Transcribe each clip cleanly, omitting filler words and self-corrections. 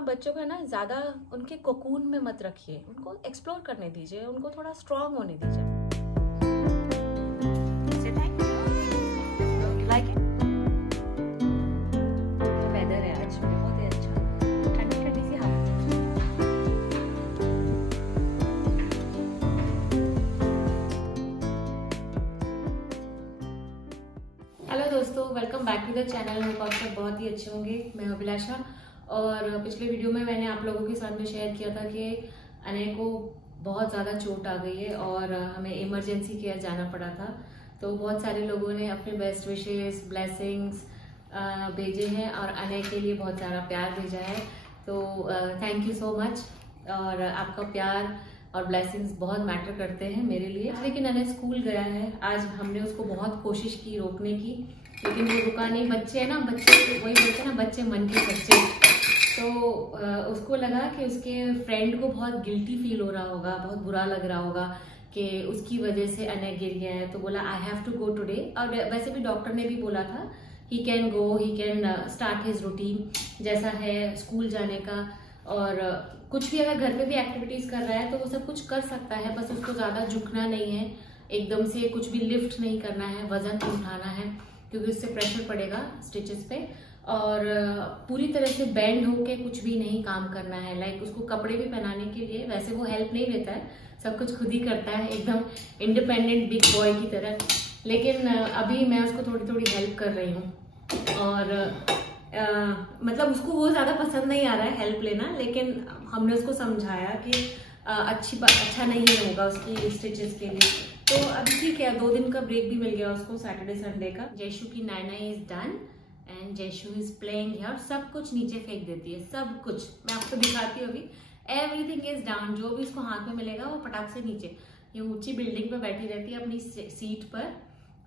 आप बच्चों को ना ज़्यादा उनके कोकून में मत रखिए, उनको एक्सप्लोर करने दीजिए, उनको थोड़ा स्ट्रांग होने दीजिए। वेदर है आज बहुत ही अच्छा, ठंडी ठंडी सी हवा। हेलो दोस्तों, welcome back to the channel. Hope आप सब बहुत ही अच्छे होंगे। मैं अभिलाषा और पिछले वीडियो में मैंने आप लोगों के साथ में शेयर किया था कि अनय को बहुत ज़्यादा चोट आ गई है और हमें इमरजेंसी केयर जाना पड़ा था। तो बहुत सारे लोगों ने अपने बेस्ट विशेस, ब्लेसिंग्स भेजे हैं और अनय के लिए बहुत सारा प्यार भेजा है। तो थैंक यू सो मच। और आपका प्यार और ब्लेसिंग्स बहुत मैटर करते हैं मेरे लिए। लेकिन अनय स्कूल गया है, आज हमने उसको बहुत कोशिश की रोकने की, लेकिन वो रुका नहीं। बच्चे है ना, बच्चे वही बोलते हैं ना, बच्चे मन के सच्चे। तो उसको लगा कि उसके फ्रेंड को बहुत गिल्टी फील हो रहा होगा, बहुत बुरा लग रहा होगा कि उसकी वजह से अनय गिर गया है। तो बोला I have to go today. और वैसे भी डॉक्टर ने भी बोला था he can go, he can start his routine जैसा है स्कूल जाने का। और कुछ भी अगर घर पे भी एक्टिविटीज कर रहा है तो वो सब कुछ कर सकता है, बस उसको ज्यादा झुकना नहीं है, एकदम से कुछ भी लिफ्ट नहीं करना है, वजन नहीं उठाना है क्योंकि उससे प्रेशर पड़ेगा स्टिचेस पे। और पूरी तरह से बेंड होके कुछ भी नहीं काम करना है। लाइक उसको कपड़े भी पहनाने के लिए वैसे वो हेल्प नहीं लेता है, सब कुछ खुद ही करता है, एकदम इंडिपेंडेंट बिग बॉय की तरह। लेकिन अभी मैं उसको थोड़ी थोड़ी हेल्प कर रही हूँ। और मतलब उसको वो ज्यादा पसंद नहीं आ रहा है हेल्प लेना, लेकिन हमने उसको समझाया कि अच्छा नहीं होगा उसकी स्टिचेस के लिए। तो अभी ठीक है, 2 दिन का ब्रेक भी मिल गया उसको, सैटरडे संडे का। जयशु की नाइना is done and Jayshu is playing here. सब कुछ नीचे फेंक देती है, सब कुछ। मैं आपको दिखाती हूँ अभी। एवरीथिंग इज डाउन, जो भी उसको हाथ में मिलेगा वो पटाख से नीचे। ये ऊंची बिल्डिंग पे बैठी रहती है अपनी सीट पर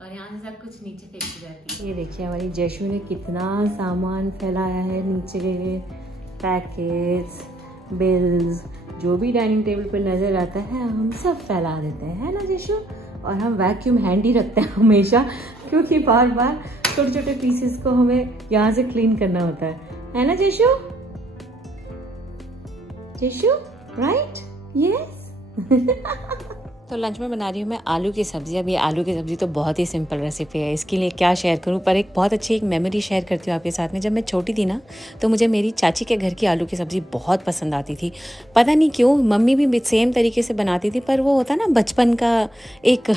और यहाँ से सब कुछ नीचे फेंकी जाती है। ये देखिए हमारी जयशु ने कितना सामान फैलाया है नीचे, पैकेट्स, बिल्स, जो भी डाइनिंग टेबल पर नजर आता है हम सब फैला देते हैं, है ना जयशु? और हम वैक्यूम हैंडी रखते हैं हमेशा, क्योंकि बार बार छोटे छोटे पीसेस को हमें यहाँ से क्लीन करना होता है ना जयशु? जयशु, राइट? यस। तो लंच में बना रही हूँ मैं आलू की सब्ज़ी। अब ये आलू की सब्ज़ी तो बहुत ही सिंपल रेसिपी है, इसके लिए क्या शेयर करूँ, पर एक बहुत अच्छी एक मेमोरी शेयर करती हूँ आपके साथ में। जब मैं छोटी थी ना तो मुझे मेरी चाची के घर की आलू की सब्ज़ी बहुत पसंद आती थी। पता नहीं क्यों, मम्मी भी सेम तरीके से बनाती थी, पर वो होता ना बचपन का एक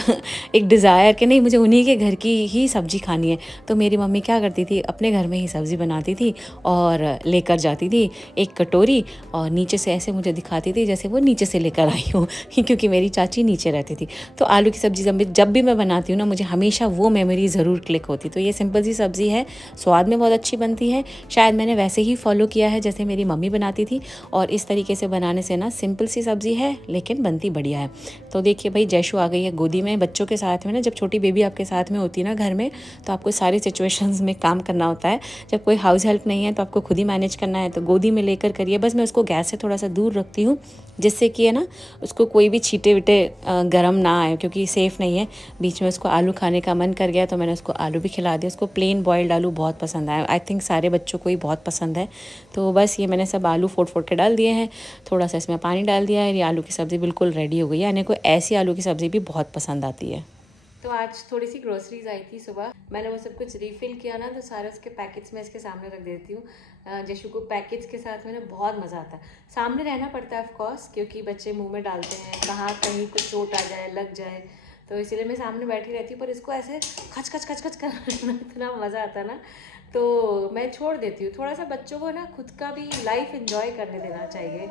डिज़ायर कि नहीं मुझे उन्हीं के घर की ही सब्ज़ी खानी है। तो मेरी मम्मी क्या करती थी, अपने घर में ही सब्ज़ी बनाती थी और लेकर जाती थी एक कटोरी, और नीचे से ऐसे मुझे दिखाती थी जैसे वो नीचे से लेकर आई हूँ क्योंकि मेरी चाची नीचे रहती थी। तो आलू की सब्जी जब भी मैं बनाती हूँ ना, मुझे हमेशा वो मेमोरी ज़रूर क्लिक होती। तो ये सिंपल सी सब्ज़ी है, स्वाद में बहुत अच्छी बनती है। शायद मैंने वैसे ही फॉलो किया है जैसे मेरी मम्मी बनाती थी, और इस तरीके से बनाने से ना सिंपल सी सब्ज़ी है लेकिन बनती बढ़िया है। तो देखिए भाई, जयशु आ गई है गोदी में। बच्चों के साथ में ना, जब छोटी बेबी आपके साथ में होती है ना घर में, तो आपको सारी सिचुएशंस में काम करना होता है। जब कोई हाउस हेल्प नहीं है तो आपको खुद ही मैनेज करना है, तो गोदी में लेकर करिए। बस मैं उसको गैस से थोड़ा सा दूर रखती हूँ जिससे कि है ना उसको कोई भी छींटे विटे गरम ना आए, क्योंकि सेफ़ नहीं है। बीच में उसको आलू खाने का मन कर गया तो मैंने उसको आलू भी खिला दिया। उसको प्लेन बॉइल्ड आलू बहुत पसंद आया, आई थिंक सारे बच्चों को ही बहुत पसंद है। तो बस ये मैंने सब आलू फोड़ फोड़ के डाल दिए हैं, थोड़ा सा इसमें पानी डाल दिया है। ये आलू की सब्ज़ी बिल्कुल रेडी हो गई है। यानी को ऐसी आलू की सब्ज़ी भी बहुत पसंद आती है। तो आज थोड़ी सी ग्रोसरीज आई थी सुबह, मैंने वो सब कुछ रिफिल किया ना, तो सारे उसके पैकेट्स में इसके सामने रख देती हूँ। जयशु को पैकेट्स के साथ में ना बहुत मज़ा आता है। सामने रहना पड़ता है ऑफ कोर्स, क्योंकि बच्चे मुंह में डालते हैं, कहाँ कहीं कुछ चोट आ जाए, लग जाए, तो इसीलिए मैं सामने बैठी रहती हूँ। पर इसको ऐसे खच खच खच खच करना इतना मज़ा आता है ना, तो मैं छोड़ देती हूँ। थोड़ा सा बच्चों को ना खुद का भी लाइफ एंजॉय करने देना चाहिए,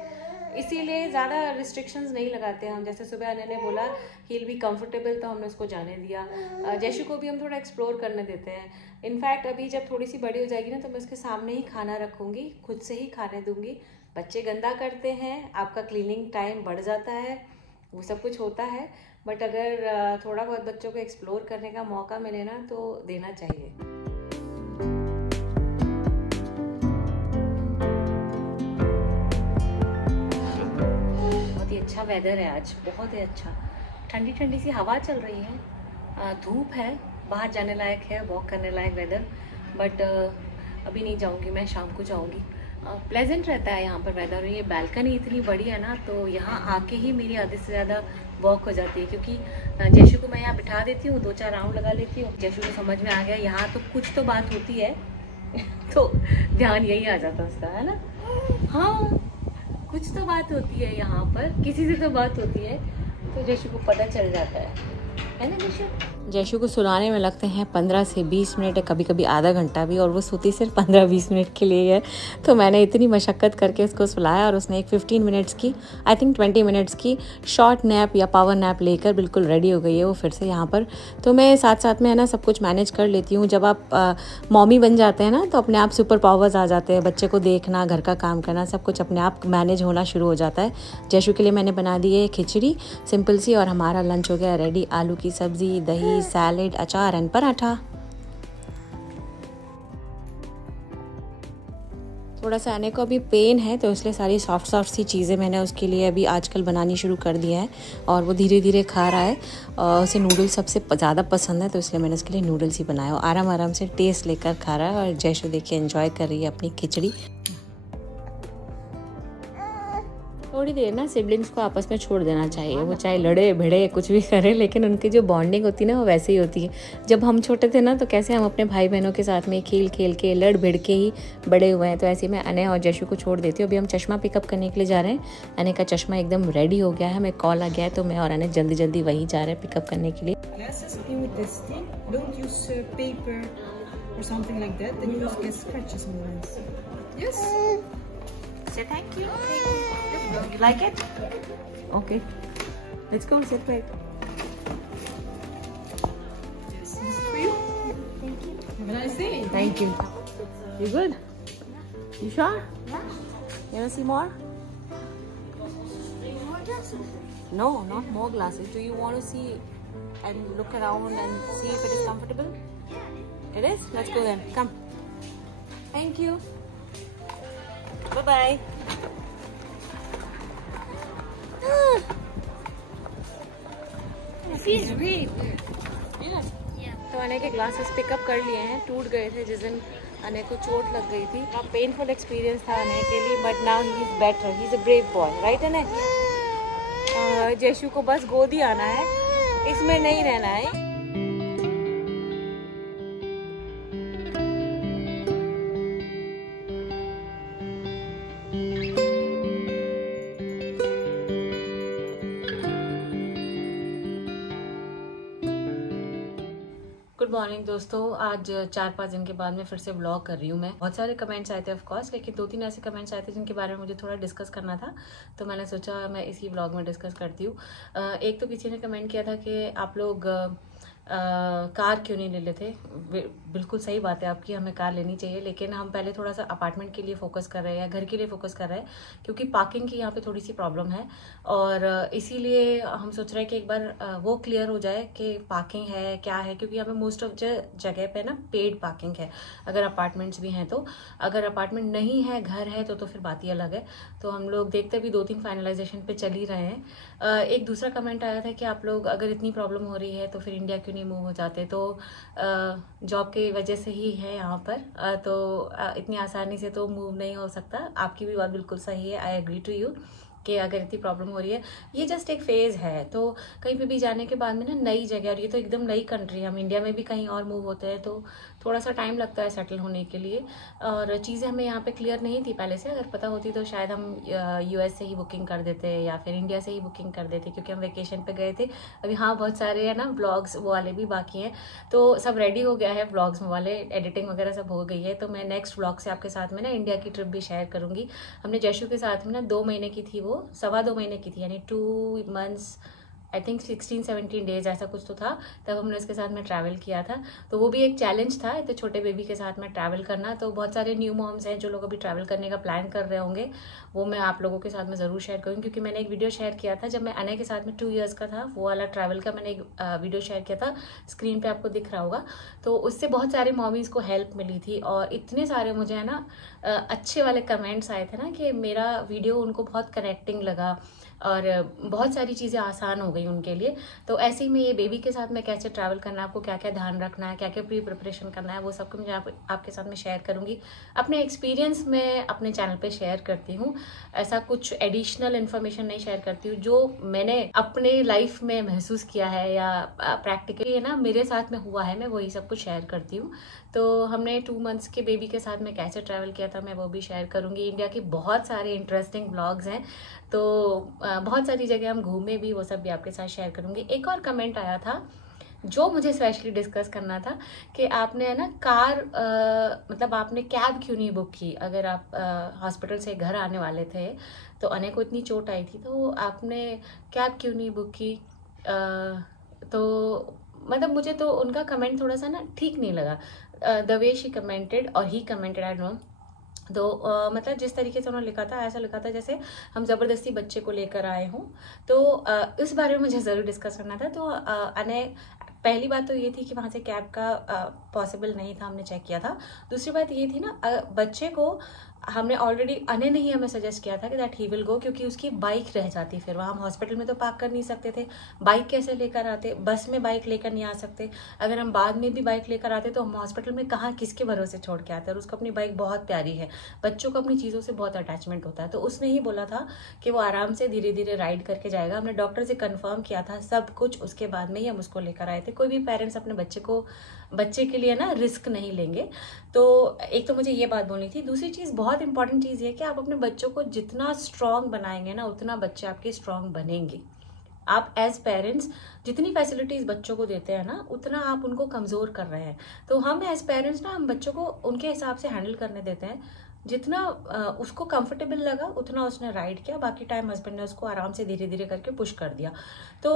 इसीलिए ज़्यादा रिस्ट्रिक्शंस नहीं लगाते हम। जैसे सुबह अनय ने बोला ही विल बी कंफर्टेबल, तो हमने उसको जाने दिया। जयशु को भी हम थोड़ा एक्सप्लोर करने देते हैं। इनफैक्ट अभी जब थोड़ी सी बड़ी हो जाएगी ना, तो मैं उसके सामने ही खाना रखूँगी, खुद से ही खाने दूँगी। बच्चे गंदा करते हैं, आपका क्लीनिंग टाइम बढ़ जाता है, वो सब कुछ होता है। बट अगर थोड़ा बहुत बच्चों को एक्सप्लोर करने का मौका मिले ना, तो देना चाहिए। अच्छा वेदर है आज, बहुत ही अच्छा, ठंडी ठंडी सी हवा चल रही है, धूप है, बाहर जाने लायक है, वॉक करने लायक वेदर। बट अभी नहीं जाऊंगी, मैं शाम को जाऊंगी। प्लेजेंट रहता है यहाँ पर वेदर। और ये बालकनी इतनी बड़ी है ना, तो यहाँ आके ही मेरी आधे से ज़्यादा वॉक हो जाती है, क्योंकि जैशु को मैं यहाँ बिठा देती हूँ, 2-4 राउंड लगा लेती हूँ। जैशु को समझ में आ गया यहाँ तो कुछ तो बात होती है तो ध्यान यही आ जाता है उसका, है ना। हाँ, कुछ तो बात होती है यहाँ पर, किसी से तो बात होती है, तो जैशु को पता चल जाता है ना जैशु। जैशु को सुलाने में लगते हैं 15 से 20 मिनट, कभी कभी आधा घंटा भी, और वो सोती सिर्फ 15-20 मिनट के लिए है। तो मैंने इतनी मशक्क़त करके उसको सुलाया, और उसने एक 15 मिनट्स की, आई थिंक 20 मिनट्स की शॉर्ट नैप या पावर नैप लेकर बिल्कुल रेडी हो गई है वो फिर से यहाँ पर। तो मैं साथ साथ में है ना सब कुछ मैनेज कर लेती हूँ। जब आप मॉमी बन जाते हैं ना, तो अपने आप सुपर पावर्स आ जाते हैं। बच्चे को देखना, घर का काम करना, सब कुछ अपने आप मैनेज होना शुरू हो जाता है। जैशु के लिए मैंने बना दी है खिचड़ी सिंपल सी, और हमारा लंच हो गया रेडी। आलू की सब्ज़ी, दही, सैलेड, अचार एंड पराठा। थोड़ा सा आने को अभी पेन है, तो इसलिए सारी सॉफ्ट सी चीज़ें मैंने उसके लिए अभी आजकल बनानी शुरू कर दिया है, और वो धीरे धीरे खा रहा है। उसे नूडल्स सबसे ज़्यादा पसंद है, तो इसलिए मैंने उसके लिए नूडल्स ही बनाया। और आराम आराम से टेस्ट लेकर खा रहा है, और जैशु देखिए एंजॉय कर रही है अपनी खिचड़ी। थोड़ी देर ना सिबलिंग्स को आपस में छोड़ देना चाहिए, वो चाहे लड़े भिड़े कुछ भी करें, लेकिन उनकी जो बॉन्डिंग होती है ना वो वैसे ही होती है। जब हम छोटे थे ना, तो कैसे हम अपने भाई बहनों के साथ में खेल खेल के लड़ भिड़ के ही बड़े हुए हैं। तो ऐसे मैं अनय और जैशु को छोड़ देती हूँ। अभी हम चश्मा पिकअप करने के लिए जा रहे हैं। अनय का चश्मा एकदम रेडी हो गया है, हमें कॉल आ गया है, तो मैं और अनय जल्दी जल्दी वही जा रहे हैं पिकअप करने के लिए। Say thank you. You like it? Okay. Let's go. Sit right. This is for you. Thank you. Have a nice day. Thank you. You good? You sure? Yeah. You wanna see more? More glasses. No, not more glasses. Do you want to see and look around and see if it is comfortable? Yeah. It is? Let's go then. Come. Thank you. Bye-bye. It feels great. Yeah. Yeah. तो अनय के glasses pickup कर लिए हैं। टूट गए थे जिस दिन अनय को चोट लग गई थी। काफी पेनफुल एक्सपीरियंस था अनय के लिए, but now he is better. He is a brave boy, right Anay? Jaishu को बस गोदी आना है, इसमें नहीं रहना है। गुड मॉर्निंग दोस्तों। आज 4-5 दिन के बाद में फिर से व्लॉग कर रही हूँ मैं। बहुत सारे कमेंट्स आए थे ऑफ कोर्स, लेकिन 2-3 ऐसे कमेंट्स आए थे जिनके बारे में मुझे थोड़ा डिस्कस करना था, तो मैंने सोचा मैं इसी व्लॉग में डिस्कस करती हूँ। एक तो किसी ने कमेंट किया था कि आप लोग कार क्यों नहीं ले लेते। बिल्कुल सही बात है आपकी, हमें कार लेनी चाहिए, लेकिन हम पहले थोड़ा सा अपार्टमेंट के लिए फोकस कर रहे हैं या घर के लिए फोकस कर रहे हैं, क्योंकि पार्किंग की यहाँ पे थोड़ी सी प्रॉब्लम है। और इसीलिए हम सोच रहे हैं कि एक बार वो क्लियर हो जाए कि पार्किंग है क्या है, क्योंकि यहाँ पे मोस्ट ऑफ जगह पे ना पेड पार्किंग है, अगर अपार्टमेंट्स भी हैं तो। अगर अपार्टमेंट नहीं है, घर है, तो फिर बात ही अलग है। तो हम लोग देखते भी 2-3 फाइनलाइजेशन पे चल ही रहे हैं। एक दूसरा कमेंट आया था कि आप लोग अगर इतनी प्रॉब्लम हो रही है तो फिर इंडिया क्यों नहीं मूव हो जाते। तो जॉब की वजह से ही है यहाँ पर, तो इतनी आसानी से तो मूव नहीं हो सकता। आपकी भी बात बिल्कुल सही है, आई एग्री टू यू कि अगर इतनी प्रॉब्लम हो रही है, ये जस्ट एक फेज़ है। तो कहीं पे भी जाने के बाद में ना नई जगह, और ये तो एकदम नई कंट्री है, हम इंडिया में भी कहीं और मूव होते हैं तो थोड़ा सा टाइम लगता है सेटल होने के लिए। और चीज़ें हमें यहाँ पे क्लियर नहीं थी पहले से। अगर पता होती तो शायद हम यूएस से ही बुकिंग कर देते या फिर इंडिया से ही बुकिंग कर देते, क्योंकि हम वेकेशन पे गए थे। अभी हाँ बहुत सारे हैं ना ब्लॉग्स, वो वाले भी बाकी हैं, तो सब रेडी हो गया है ब्लॉग्स वाले, एडिटिंग वगैरह सब हो गई है। तो मैं नेक्स्ट ब्लॉग से आपके साथ में ना इंडिया की ट्रिप भी शेयर करूँगी। हमने जैशु के साथ में ना 2 महीने की थी, वो 2.25 महीने की थी, यानी 2 मंथ्स आई थिंक 16-17 डेज ऐसा कुछ तो था, तब हमने उसके साथ में ट्रैवल किया था। तो वो भी एक चैलेंज था, इतने छोटे बेबी के साथ में ट्रैवल करना। तो बहुत सारे न्यू मॉम्स हैं जो लोग अभी ट्रैवल करने का प्लान कर रहे होंगे, वो मैं आप लोगों के साथ में ज़रूर शेयर करूँगी, क्योंकि मैंने एक वीडियो शेयर किया था जब मैं अनय के साथ में 2 इयर्स का था, वो वाला ट्रैवल का मैंने एक वीडियो शेयर किया था, स्क्रीन पर आपको दिख रहा होगा। तो उससे बहुत सारे मॉमीज़ को हेल्प मिली थी, और इतने सारे मुझे है ना अच्छे वाले कमेंट्स आए थे ना कि मेरा वीडियो उनको बहुत कनेक्टिंग लगा, और बहुत सारी चीज़ें आसान हो गई रही हूँ उनके लिए। तो ऐसे ही में ये बेबी के साथ में कैसे ट्रैवल करना है, आपको क्या क्या ध्यान रखना है, क्या क्या प्री प्रिपरेशन करना है, वो सब कुछ मैं आपके साथ में शेयर करूँगी। अपने एक्सपीरियंस में अपने चैनल पे शेयर करती हूँ, ऐसा कुछ एडिशनल इन्फॉर्मेशन नहीं शेयर करती हूँ। जो मैंने अपने लाइफ में महसूस किया है या प्रैक्टिकली है ना मेरे साथ में हुआ है, मैं वही सब कुछ शेयर करती हूँ। तो हमने 2 मंथ्स के बेबी के साथ में कैसे ट्रैवल किया था मैं वो भी शेयर करूँगी। इंडिया की बहुत सारे इंटरेस्टिंग ब्लॉग्स हैं, तो बहुत सारी जगह हम घूमे भी, वो सब भी आपके साथ शेयर करूँगी। एक और कमेंट आया था जो मुझे स्पेशली डिस्कस करना था कि आपने है ना कार मतलब आपने कैब क्यों नहीं बुक की, अगर आप हॉस्पिटल से घर आने वाले थे तो अने को इतनी चोट आई थी तो आपने कैब क्यों नहीं बुक की। तो मतलब मुझे तो उनका कमेंट थोड़ा सा ना ठीक नहीं लगा, द वे शी कमेंटेड और ही कमेंटेड, आई डोंट नो। तो मतलब जिस तरीके से उन्होंने लिखा था ऐसा लिखा था जैसे हम ज़बरदस्ती बच्चे को लेकर आए हों। तो इस बारे में मुझे ज़रूर डिस्कस करना था। तो पहली बात तो ये थी कि वहाँ से कैब का पॉसिबल नहीं था, हमने चेक किया था। दूसरी बात ये थी ना बच्चे को हमने ऑलरेडी अने नहीं हमें सजेस्ट किया था कि दैट ही विल गो, क्योंकि उसकी बाइक रह जाती, फिर वहाँ हम हॉस्पिटल में तो पार्क कर नहीं सकते थे, बाइक कैसे लेकर आते, बस में बाइक लेकर नहीं आ सकते, अगर हम बाद में भी बाइक लेकर आते तो हम हॉस्पिटल में कहाँ किसके भरोसे छोड़ के आते। और उसको अपनी बाइक बहुत प्यारी है, बच्चों को अपनी चीज़ों से बहुत अटैचमेंट होता है, तो उसने ही बोला था कि वो आराम से धीरे धीरे राइड करके जाएगा। हमने डॉक्टर से कन्फर्म किया था सब कुछ, उसके बाद में ही हम उसको लेकर आए थे। कोई भी पेरेंट्स अपने बच्चे के लिए ना रिस्क नहीं लेंगे। तो एक तो मुझे ये बात बोलनी थी। दूसरी चीज़, बहुत इंपॉर्टेंट चीज़ ये कि आप अपने बच्चों को जितना स्ट्रांग बनाएंगे ना उतना बच्चे आपके स्ट्रांग बनेंगे। आप एज पेरेंट्स जितनी फैसिलिटीज़ बच्चों को देते हैं ना उतना आप उनको कमज़ोर कर रहे हैं। तो हम एज पेरेंट्स ना हम बच्चों को उनके हिसाब से हैंडल करने देते हैं, जितना उसको कंफर्टेबल लगा उतना उसने राइड किया, बाकी टाइम हस्बैंड ने उसको आराम से धीरे धीरे करके पुश कर दिया। तो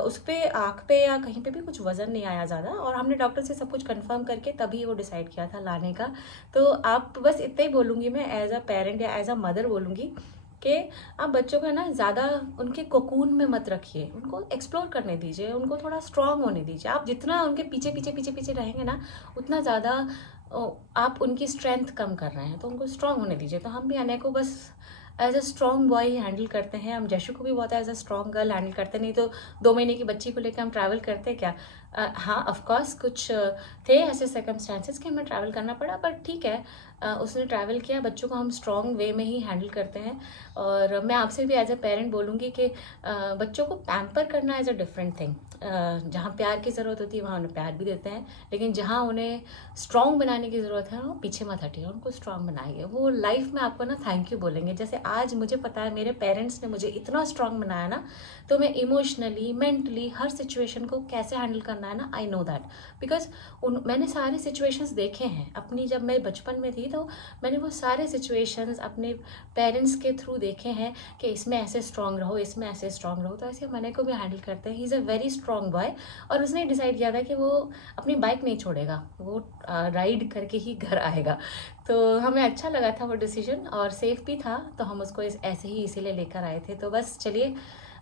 उस पर आँख पे या कहीं पे भी कुछ वजन नहीं आया ज़्यादा, और हमने डॉक्टर से सब कुछ कंफर्म करके तभी वो डिसाइड किया था लाने का। तो आप बस इतना ही बोलूँगी मैं एज अ पेरेंट या एज अ मदर बोलूँगी कि आप बच्चों को ना ज़्यादा उनके कोकून में मत रखिए, उनको एक्सप्लोर करने दीजिए, उनको थोड़ा स्ट्रांग होने दीजिए। आप जितना उनके पीछे पीछे पीछे पीछे रहेंगे ना उतना ज़्यादा आप उनकी स्ट्रेंथ कम कर रहे हैं, तो उनको स्ट्रांग होने दीजिए। तो हम भी अने को बस as a strong boy handle करते हैं, हम जशु को भी बहुत as a strong girl handle करते, नहीं तो 2 महीने की बच्ची को लेकर हम ट्रैवल करते क्या। हाँ ऑफकोर्स कुछ थे ऐसे सर्कमस्टांसेस कि हमें ट्रैवल करना पड़ा, बट ठीक है उसने ट्रैवल किया। बच्चों को हम स्ट्रॉन्ग वे में ही हैंडल करते हैं। और मैं आपसे भी एज अ पेरेंट बोलूँगी कि बच्चों को पैम्पर करना एज अ डिफरेंट थिंग। जहाँ प्यार की ज़रूरत होती है वहाँ उन्हें प्यार भी देते हैं, लेकिन जहाँ उन्हें स्ट्रॉन्ग बनाने की ज़रूरत है वो पीछे मत हटिए, उनको स्ट्रॉन्ग बनाइए। वो लाइफ में आपको ना थैंक यू बोलेंगे। जैसे आज मुझे पता है मेरे पेरेंट्स ने मुझे इतना स्ट्रॉन्ग बनाया ना, तो मैं इमोशनली मेंटली हर सिचुएशन को कैसे हैंडल करना है ना, आई नो दैट, बिकॉज मैंने सारे सिचुएशंस देखे हैं अपनी। जब मैं बचपन में थी तो मैंने वो सारे सिचुएशंस अपने पेरेंट्स के थ्रू देखे हैं कि इसमें ऐसे स्ट्रॉन्ग रहो, इसमें ऐसे स्ट्रॉन्ग रहो। तो ऐसे मने को भी हैंडल करते हैं। He is a very strong boy, और उसने डिसाइड किया था कि वो अपनी बाइक नहीं छोड़ेगा, वो राइड करके ही घर आएगा। तो हमें अच्छा लगा था वो डिसीजन, और सेफ भी था, तो हम उसको ऐसे ही इसीलिए लेकर आए थे। तो बस चलिए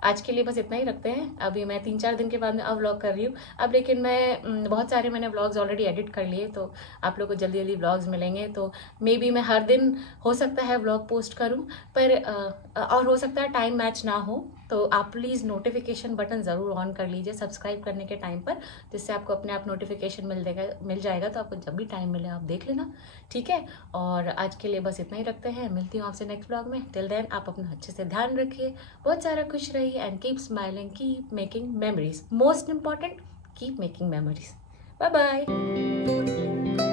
आज के लिए बस इतना ही रखते हैं। अभी मैं 3-4 दिन के बाद में अब व्लॉग कर रही हूँ अब, लेकिन मैं बहुत सारे मैंने व्लॉग्स ऑलरेडी एडिट कर लिए, तो आप लोगों को जल्दी जल्दी व्लॉग्स मिलेंगे। तो मे बी मैं हर दिन हो सकता है व्लॉग पोस्ट करूँ, पर और हो सकता है टाइम मैच ना हो, तो आप प्लीज़ नोटिफिकेशन बटन ज़रूर ऑन कर लीजिए सब्सक्राइब करने के टाइम पर, जिससे आपको अपने आप नोटिफिकेशन मिल जाएगा। तो आपको जब भी टाइम मिले आप देख लेना, ठीक है। और आज के लिए बस इतना ही रखते हैं, मिलती हूँ आपसे नेक्स्ट व्लॉग में। टिल देन आप अपना अच्छे से ध्यान रखिए, बहुत सारा खुश रहिए, and keep smiling, keep making memories. Most important, keep making memories. Bye bye.